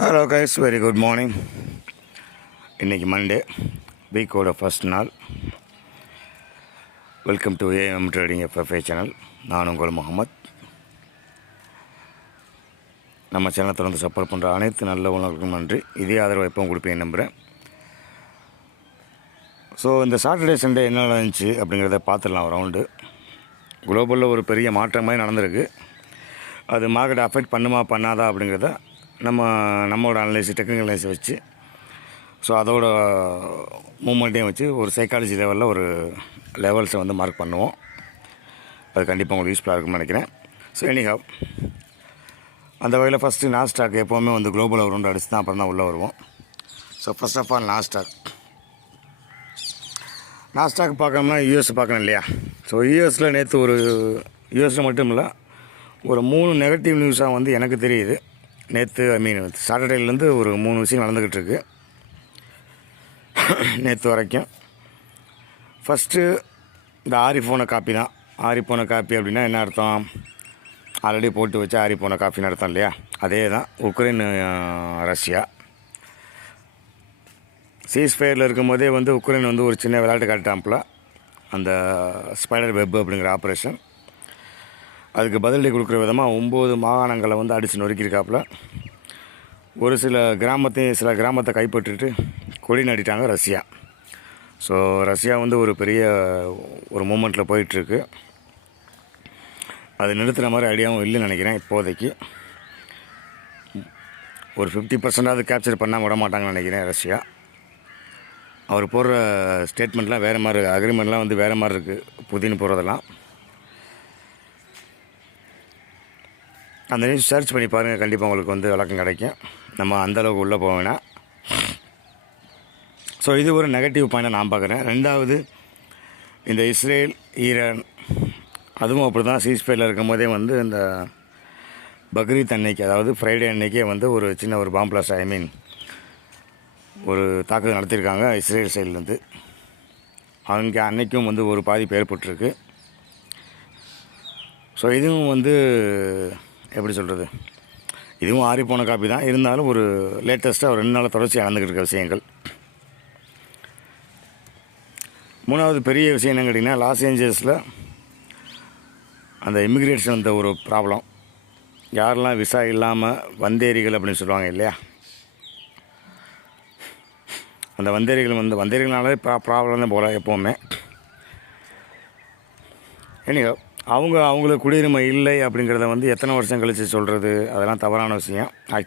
Hello guys very good morning இன்றைக்கி Monday வீக்கோட first நாள். Welcome to A M trading F F A channel நான் உங்கள் முகமது. நம்ம சேனலை தொடர்ந்து சப்போர்ட் பண்ணுற அனைத்து நல்ல உணவுகளுக்கும் நன்றி. இதே ஆதரவு எப்பவும் கொடுப்பேன் நம்புகிறேன் ஸோ இந்த சாட்டர்டே சண்டே என்ன நடந்துச்சு அப்படிங்கிறத பார்த்துடலாம் ரவுண்டு குளோபலில் ஒரு பெரிய மாற்றமாக நடந்திருக்கு. அது மார்க்கெட் அஃபெக்ட் பண்ணுமா பண்ணாதா அப்படிங்கிறத நம்ம நம்மளோட அனலைஸ் டெக்னிக்கல் அனலைஸ் வச்சு ஸோ அதோட மூமெண்ட்டையும் வச்சு ஒரு சைக்காலஜி லெவலில் ஒரு லெவல்ஸை வந்து மார்க் பண்ணுவோம். அது கண்டிப்பாக உங்களுக்கு யூஸ்ஃபுல்லாக இருக்கும்னு நினைக்கிறேன். ஸோ எனிஹவ் அந்த வகையில் ஃபஸ்ட்டு நாஸ்டாக் எப்போவுமே வந்து குளோபல் ஒரு அடிச்சு தான் அப்புறம் தான் உள்ளே வருவோம். So first of all NASDAQ NASDAQ பார்க்கணும்னா யூஎஸ் பார்க்கணும் இல்லையா? ஸோ யூஎஸில் நேற்று ஒரு யூஎஸில் மட்டும் இல்லை ஒரு மூணு நெகட்டிவ் நியூஸாக வந்து எனக்கு தெரியுது. நேற்று ஐ மீன் சாட்டர்டேலேருந்து ஒரு மூணு விஷயம் நடந்துக்கிட்டு இருக்கு நேற்று வரைக்கும். ஃபஸ்ட்டு இந்த ஆரி போன காப்பி தான். ஆரி போன காப்பி அப்படின்னா என்ன அர்த்தம்? ஆல்ரெடி போட்டு வச்சு ஆரி போன காப்பின்னு அர்த்தம் இல்லையா? அதே தான் உக்ரைன் ரஷ்யா சீஸ்ஃபயரில் இருக்கும்போதே வந்து உக்ரைன் வந்து ஒரு சின்ன விளையாட்டு காட்டாம்பில் அந்த ஸ்பைடர் வெப் அப்படிங்கிற ஆப்ரேஷன் அதுக்கு பதிலடி கொடுக்குற விதமாக ஒம்பது மாகாணங்களை வந்து அடித்து நொறுக்கியிருக்காப்புல. ஒரு சில கிராமத்தையும் சில கிராமத்தை கைப்பற்றிட்டு கொடி நடிட்டாங்க ரஷ்யா. ஸோ ரஷ்யா வந்து ஒரு பெரிய ஒரு மூமெண்ட்டில் போயிட்டுருக்கு. அது நிறுத்துகிற மாதிரி ஐடியாவும் இல்லைன்னு நினைக்கிறேன் இப்போதைக்கு. ஒரு ஃபிஃப்டி பர்சன்டாவது கேப்சர் பண்ணால் விட மாட்டாங்கன்னு நினைக்கிறேன் ரஷ்யா. அவர் போடுற ஸ்டேட்மெண்ட்லாம் வேறு மாதிரி இருக்குது அக்ரிமெண்ட்லாம் வந்து வேறு மாதிரி இருக்குது புதின்னு போடுறதெல்லாம். அந்த நியூஸ் சர்ச் பண்ணி பாருங்கள் கண்டிப்பாக உங்களுக்கு வந்து விளக்கம் கிடைக்கும். நம்ம அந்தளவுக்கு உள்ளே போக ஸோ இது ஒரு நெகட்டிவ் பாயிண்ட்டை நான் பார்க்குறேன். ரெண்டாவது இந்த இஸ்ரேல் ஈரான் அதுவும் அப்படி தான் சீஸ்பேரில் இருக்கும் போதே வந்து இந்த பக்ரீத் அன்னைக்கு அதாவது ஃப்ரைடே அன்னைக்கே வந்து ஒரு சின்ன ஒரு பாம்பு பிளாஸ்ட் ஐ மீன் ஒரு தாக்குதல் நடத்தியிருக்காங்க இஸ்ரேல் சைட்லேருந்து அங்கே அன்னைக்கும் வந்து ஒரு பாதிப்பு ஏற்பட்டிருக்கு. ஸோ இதுவும் வந்து எப்படி சொல்கிறது இதுவும் ஆறிப்போன காப்பி தான். இருந்தாலும் ஒரு லேட்டஸ்ட்டாக ஒரு ரெண்டு நாள் தொடர்ச்சி நடந்துக்கிட்டு இருக்க விஷயங்கள். மூணாவது பெரிய விஷயம் என்னன்னு கேட்டிங்கன்னா லாஸ் ஏஞ்சல்ஸில் அந்த இமிக்ரேஷன் அந்த ஒரு ப்ராப்ளம் யாரெல்லாம் விசா இல்லாமல் வந்தேரிகள் அப்படின்னு சொல்லுவாங்க இல்லையா? அந்த வந்தேரிகள் வந்து வந்தேரிகள்னாலே ப்ரா ப்ராப்ளம் தான் போகல எப்போவுமே. எனியோ அவங்க அவங்களுக்கு குடியுரிமை இல்லை அப்படிங்கிறத வந்து எத்தனை வருஷம் கழித்து சொல்கிறது அதெல்லாம் தவறான விஷயம். ஆக்சுவலி